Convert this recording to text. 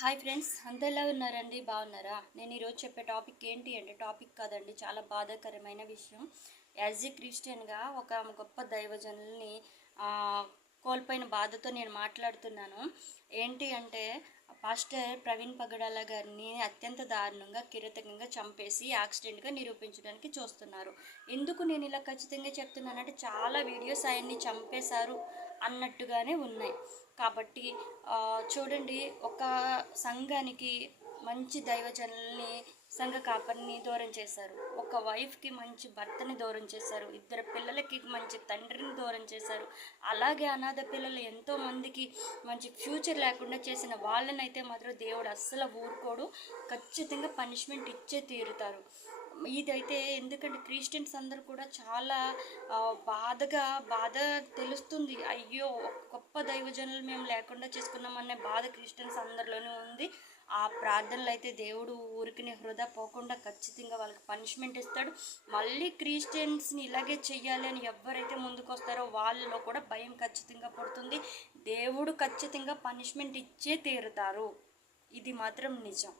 Hi friends, అంతా ఎలా ఉన్నారండి? బాగున్నారా? నేను ఈరోజు చెప్పే టాపిక్ ఏంటి అంటే టాపిక్ కాదండి, చాలా బాధాకరమైన విషయం. యాజ్ ఏ క్రిస్టియన్గా ఒక గొప్ప దైవజనుల్ని కోల్పోయిన బాధతో నేను మాట్లాడుతున్నాను. ఏంటి అంటే పాస్టర్ ప్రవీణ్ పగడాల గారిని అత్యంత దారుణంగా కిరాతకంగా చంపేసి యాక్సిడెంట్గా నిరూపించడానికి చూస్తున్నారు. ఎందుకు నేను ఇలా ఖచ్చితంగా చెప్తున్నానంటే చాలా వీడియోస్ ఆయన్ని చంపేశారు అన్నట్టుగానే ఉన్నాయి. కాబట్టి చూడండి, ఒక సంఘానికి మంచి దైవజనుల్ని, సంఘ కాపరిని దూరం చేశారు. ఒక వైఫ్కి మంచి భర్తని దూరం చేశారు. ఇద్దరు పిల్లలకి మంచి తండ్రిని దూరం చేశారు. అలాగే అనాథ పిల్లలు ఎంతోమందికి మంచి ఫ్యూచర్ లేకుండా చేసిన వాళ్ళనైతే మాత్రం దేవుడు అస్సలు ఊరుకోడు. ఖచ్చితంగా పనిష్మెంట్ ఇచ్చే తీరుతారు. ఇదైతే ఎందుకంటే క్రిస్టియన్స్ అందరూ కూడా చాలా బాధ తెలుస్తుంది. అయ్యో, గొప్ప దైవజనులు మేము లేకుండా చేసుకున్నామనే బాధ క్రిస్టియన్స్ అందరిలోనూ ఉంది. ఆ ప్రార్థనలు అయితే దేవుడు ఊరికినే వృధా పోకుండా ఖచ్చితంగా వాళ్ళకి పనిష్మెంట్ ఇస్తాడు. మళ్ళీ క్రిస్టియన్స్ని ఇలాగే చెయ్యాలి అని ఎవరైతే ముందుకు వస్తారో వాళ్ళలో కూడా భయం ఖచ్చితంగా పడుతుంది. దేవుడు ఖచ్చితంగా పనిష్మెంట్ ఇచ్చే తీరుతారు. ఇది మాత్రం నిజం.